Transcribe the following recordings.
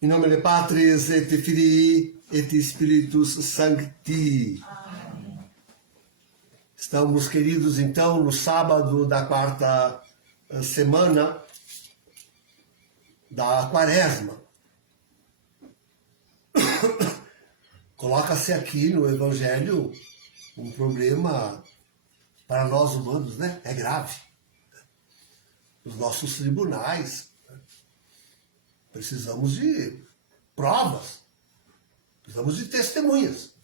In nome de Patris et Filii et Spiritus Sancti. Amém. Estamos, queridos, então, no sábado da quarta semana da Quaresma. Coloca-se aqui no Evangelho um problema para nós humanos, né? É grave. Os nossos tribunais, precisamos de provas, precisamos de testemunhas.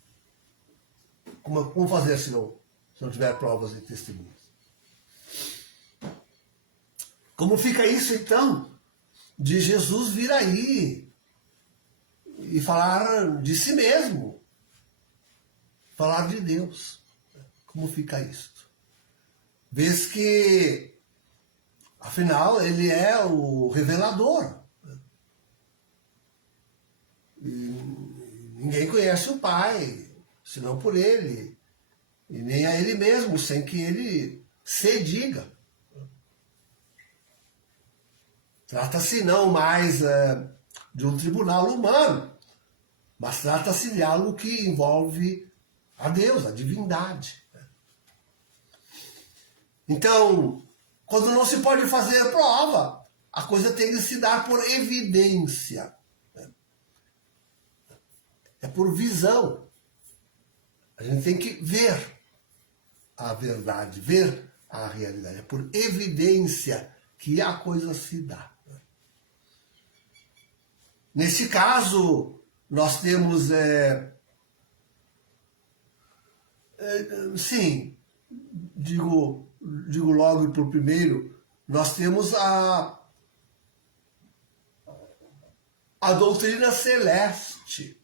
Como fazer se não tiver provas e testemunhas? Como fica isso, então, de Jesus vir aí e falar de si mesmo, falar de Deus? Como fica isso? Vês que, afinal, ele é o revelador. E ninguém conhece o Pai, senão por ele. E nem a ele mesmo, sem que ele se diga. Trata-se não mais de um tribunal humano, mas trata-se de algo que envolve a Deus, a divindade. Então, quando não se pode fazer prova, a coisa tem que se dar por evidência. É por visão. A gente tem que ver a verdade, ver a realidade. É por evidência que a coisa se dá. Nesse caso, nós temos, sim, digo logo para o primeiro, nós temos a doutrina celeste.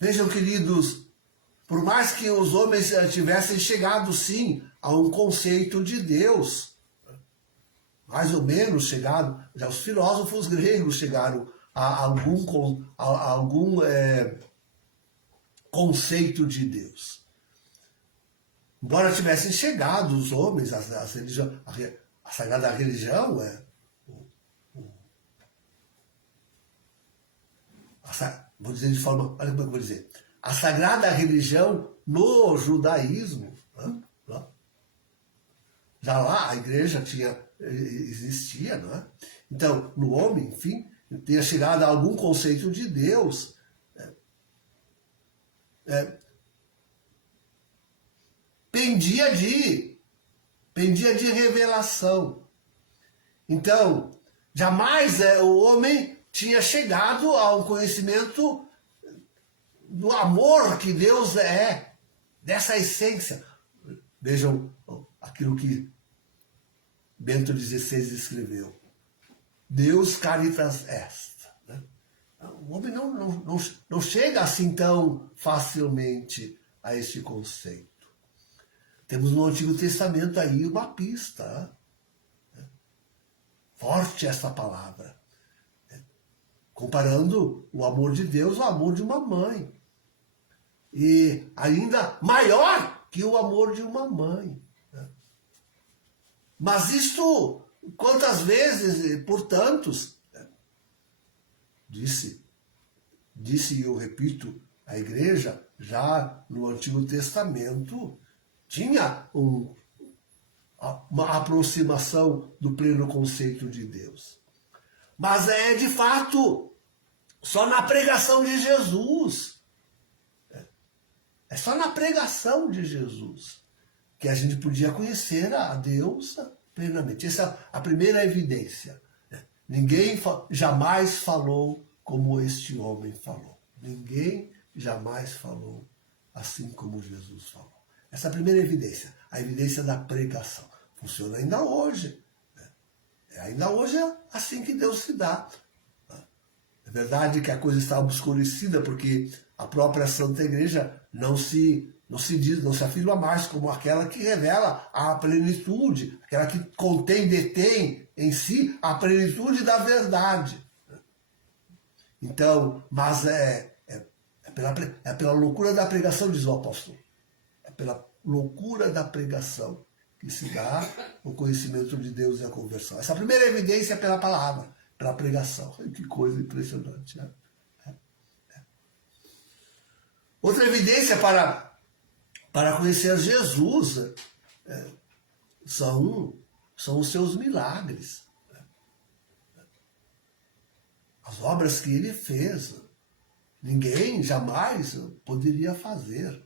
Vejam, queridos, por mais que os homens tivessem chegado, sim, a um conceito de Deus, mais ou menos chegado, já os filósofos gregos chegaram a algum conceito de Deus. Embora tivessem chegado os homens, a sagrada religião, vou dizer de forma, olha como eu vou dizer, a sagrada religião no judaísmo, já lá a igreja existia, não é? Então, no homem, enfim, tinha chegado a algum conceito de Deus, pendia de revelação. Então, jamais o homem tinha chegado ao conhecimento do amor que Deus é, dessa essência. Vejam aquilo que Bento XVI escreveu. Deus caritas est. Né? O homem não chega assim tão facilmente a este conceito. Temos no Antigo Testamento aí uma pista. Né? Forte essa palavra. Comparando o amor de Deus ao amor de uma mãe. E ainda maior que o amor de uma mãe. Mas isto, quantas vezes, por tantos, disse e eu repito, a igreja já no Antigo Testamento tinha uma aproximação do pleno conceito de Deus. Mas é de fato só na pregação de Jesus. É só na pregação de Jesus que a gente podia conhecer a Deus plenamente. Essa é a primeira evidência. Ninguém jamais falou como este homem falou. Ninguém jamais falou assim como Jesus falou. Essa é a primeira evidência. A evidência da pregação. Funciona ainda hoje. Ainda hoje é assim que Deus se dá. É verdade que a coisa está obscurecida porque a própria Santa Igreja não se afirma mais como aquela que revela a plenitude, aquela que detém em si a plenitude da verdade. Então, mas é pela loucura da pregação, diz o apóstolo. É pela loucura da pregação que se dá o conhecimento de Deus e a conversão. Essa primeira evidência é pela palavra para a pregação. Que coisa impressionante, né? Outra evidência para conhecer Jesus são os seus milagres. As obras que ele fez. Ninguém jamais poderia fazer.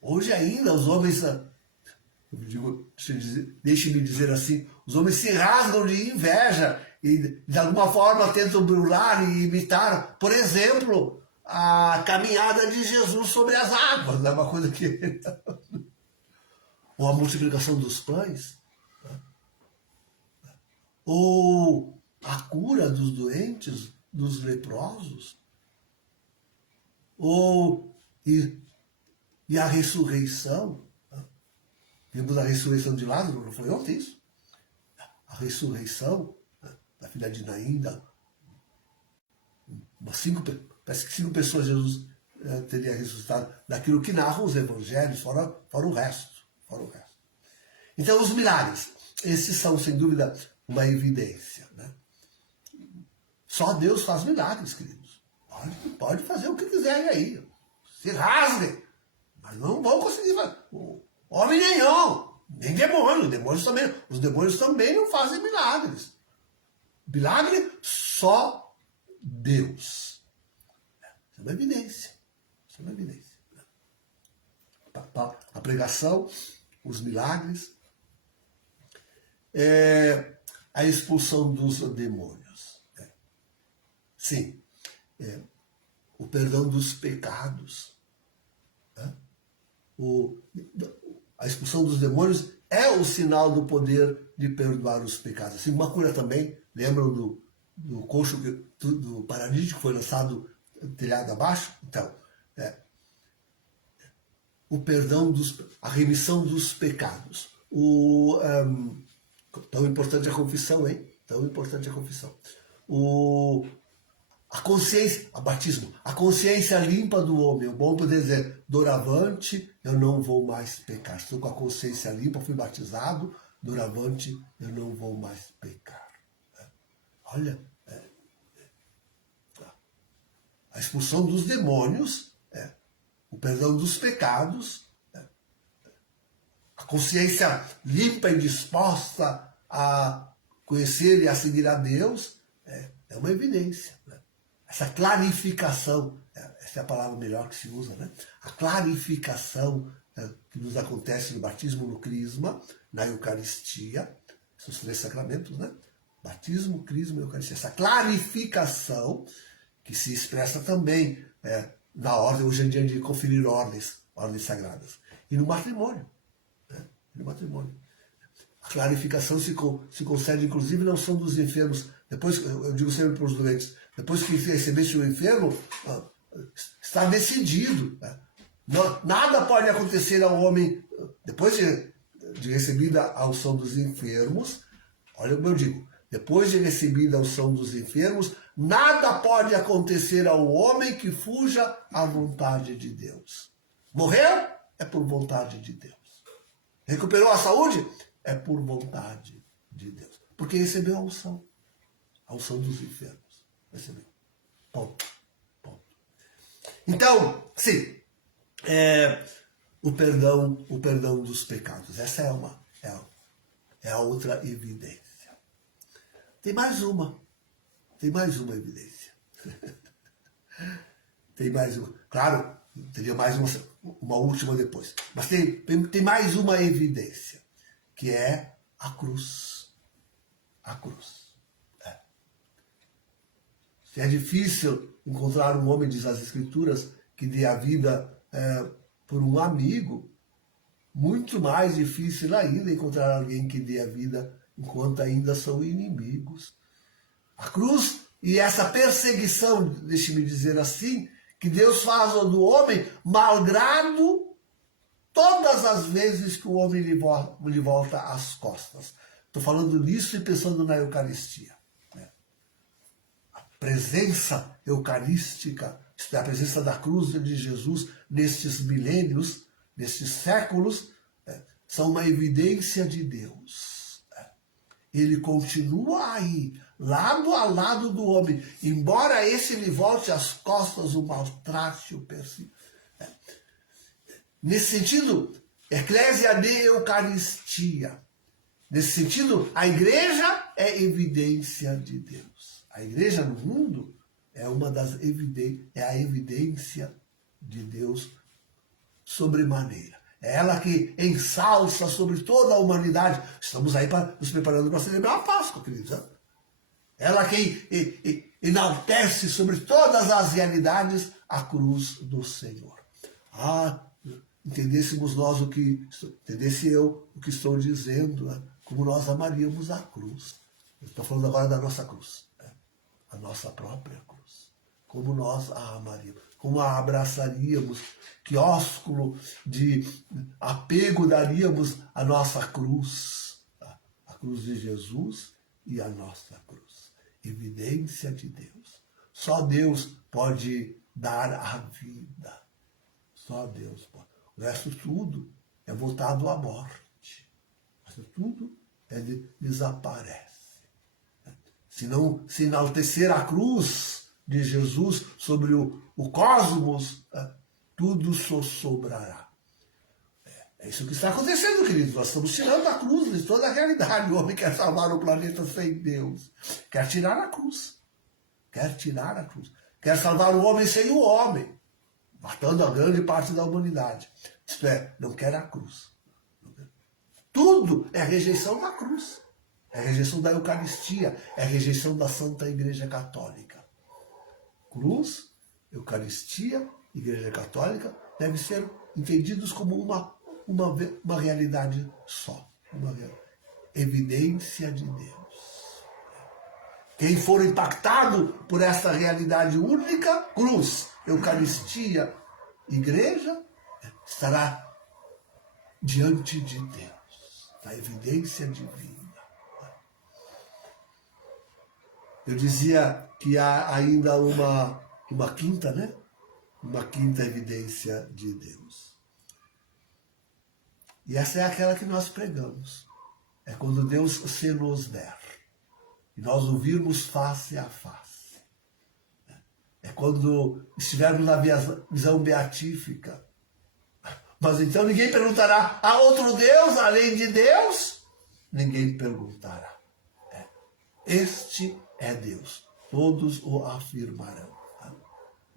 Hoje ainda os homens, deixe-me dizer assim, os homens se rasgam de inveja e de alguma forma tentam burlar e imitar, por exemplo, a caminhada de Jesus sobre as águas, é uma coisa que... ou a multiplicação dos pães, ou a cura dos doentes, dos leprosos, e a ressurreição. Vimos a ressurreição de Lázaro, não foi ontem isso? A ressurreição da filha de Naim, parece que 5 pessoas Jesus teria ressuscitado, daquilo que narram os evangelhos, fora o resto. Então, os milagres, esses são, sem dúvida, uma evidência. Né? Só Deus faz milagres, queridos. Pode fazer o que quiserem aí. Se rasguem. Mas não vão conseguir fazer. Homem nenhum. Nem demônio. Os demônios também não fazem milagres. Milagre só Deus. Isso é uma evidência. A pregação, os milagres, a expulsão dos demônios. Sim. O perdão dos pecados. A expulsão dos demônios é o sinal do poder de perdoar os pecados. Assim, uma cura também, lembram do coxo, do paralítico que foi lançado telhado abaixo? Então, o perdão, a remissão dos pecados. Tão importante a confissão, hein? Tão importante a confissão. A consciência, o batismo, a consciência limpa do homem. O bom poder dizer, doravante eu não vou mais pecar. Estou com a consciência limpa, fui batizado, doravante eu não vou mais pecar. Olha, a expulsão dos demônios, o perdão dos pecados, a consciência limpa e disposta a conhecer e a seguir a Deus, é uma evidência. Essa clarificação, essa é a palavra melhor que se usa, né? A clarificação que nos acontece no batismo, no crisma, na Eucaristia, são os 3 sacramentos, né? Batismo, crisma e Eucaristia. Essa clarificação que se expressa também na ordem, hoje em dia de conferir ordens sagradas. E no matrimônio. No matrimônio. A clarificação se concede, inclusive, na unção dos enfermos. Depois, eu digo sempre para os doentes, depois que recebeste o enfermo, está decidido. Nada pode acontecer ao homem, depois de recebida a unção dos enfermos, olha como eu digo, depois de recebida a unção dos enfermos, nada pode acontecer ao homem que fuja à vontade de Deus. Morreu? É por vontade de Deus. Recuperou a saúde? É por vontade de Deus. Porque recebeu a unção dos enfermos. Recebeu. Ponto. Então, sim, o perdão dos pecados. Essa é a outra evidência. Tem mais uma evidência. Tem mais uma. Claro, teria mais uma última depois. Mas tem mais uma evidência, que é a cruz. A cruz. Se é difícil encontrar um homem, diz as Escrituras, que dê a vida por um amigo, muito mais difícil ainda encontrar alguém que dê a vida enquanto ainda são inimigos. A cruz e essa perseguição, deixe-me dizer assim, que Deus faz do homem, malgrado todas as vezes que o homem lhe volta as costas. Estou falando nisso e pensando na Eucaristia. A presença eucarística, a presença da cruz de Jesus nestes milênios, nestes séculos, são uma evidência de Deus. ele continua aí, lado a lado do homem, embora esse lhe volte as costas, o maltrate, o persiga. Nesse sentido, eclésia de Eucaristia. Nesse sentido, a igreja é evidência de Deus. A igreja no mundo é a evidência de Deus sobremaneira. É ela que ensalça sobre toda a humanidade. Estamos aí nos preparando para celebrar a Páscoa, queridos. Né? Ela que enaltece sobre todas as realidades a cruz do Senhor. Entendêssemos nós entendesse eu o que estou dizendo, né? Como nós amaríamos a cruz. Eu estou falando agora da nossa cruz, né? A nossa própria cruz. Como nós a amaríamos, como a abraçaríamos, que ósculo de apego daríamos à nossa cruz, tá? A cruz de Jesus e a nossa cruz. Evidência de Deus. Só Deus pode dar a vida. Só Deus pode. O resto tudo é voltado à morte. O resto tudo desaparece. Se enaltecer a cruz de Jesus sobre o cosmos, tudo sobrará. É isso que está acontecendo, queridos. Nós estamos tirando a cruz de toda a realidade. O homem quer salvar o planeta sem Deus. Quer tirar a cruz. Quer tirar a cruz. Quer salvar o homem sem o homem, matando a grande parte da humanidade. Isto é, não quer a cruz. Tudo é rejeição da cruz. É rejeição da Eucaristia. É rejeição da Santa Igreja Católica. Cruz, Eucaristia, Igreja Católica devem ser entendidos como uma realidade só. Uma evidência de Deus. Quem for impactado por essa realidade única, cruz, Eucaristia, Igreja, estará diante de Deus, da evidência divina. Eu dizia que há ainda uma quinta, né? Uma quinta evidência de Deus. E essa é aquela que nós pregamos. É quando Deus se nos der. E nós o virmos face a face. É quando estivermos na visão beatífica. Mas então ninguém perguntará, há outro Deus além de Deus? Ninguém perguntará. Este é Deus. Todos o afirmarão.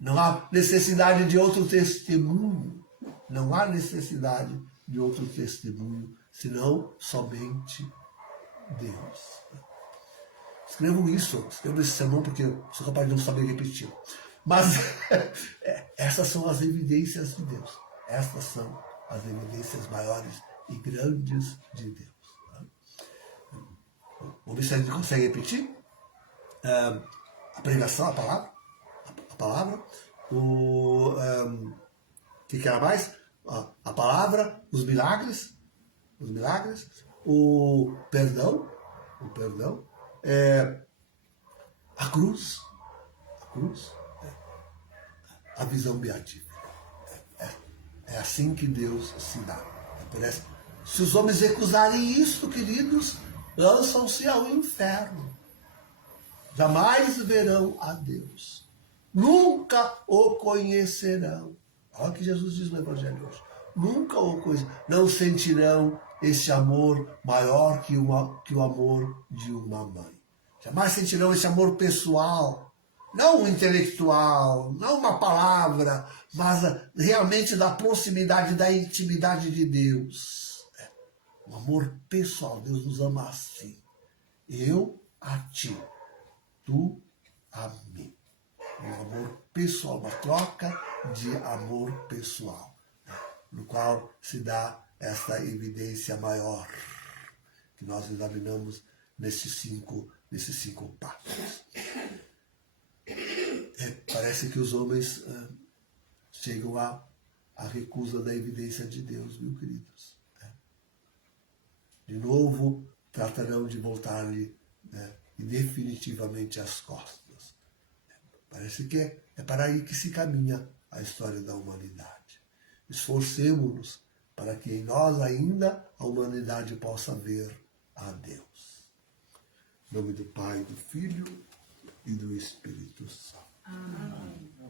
Não há necessidade de outro testemunho. Não há necessidade de outro testemunho, senão somente Deus. Escrevam isso, escrevam esse sermão, porque eu sou capaz de não saber repetir. Mas essas são as evidências de Deus. Essas são as evidências maiores e grandes de Deus. Vamos ver se a gente consegue repetir. A pregação, a palavra. O que era mais? A palavra, os milagres, o perdão, a cruz, a visão beatífica. É assim que Deus se dá. Se os homens recusarem isso, queridos, lançam-se ao inferno. Jamais verão a Deus. Nunca o conhecerão. Olha o que Jesus diz no Evangelho hoje. Nunca o conhecerão. Não sentirão esse amor maior que o amor de uma mãe. Jamais sentirão esse amor pessoal. Não intelectual, não uma palavra, mas realmente da proximidade, da intimidade de Deus. Um amor pessoal. Deus nos ama assim. Eu a ti, tu a mim. Um amor pessoal, uma troca de amor pessoal, no qual se dá essa evidência maior que nós examinamos nesses cinco passos. Parece que os homens chegam à recusa da evidência de Deus, viu, queridos? De novo, tratarão de voltar-lhe definitivamente as costas. Parece que é para aí que se caminha a história da humanidade. Esforcemo-nos para que em nós ainda a humanidade possa ver a Deus. Em nome do Pai, do Filho e do Espírito Santo.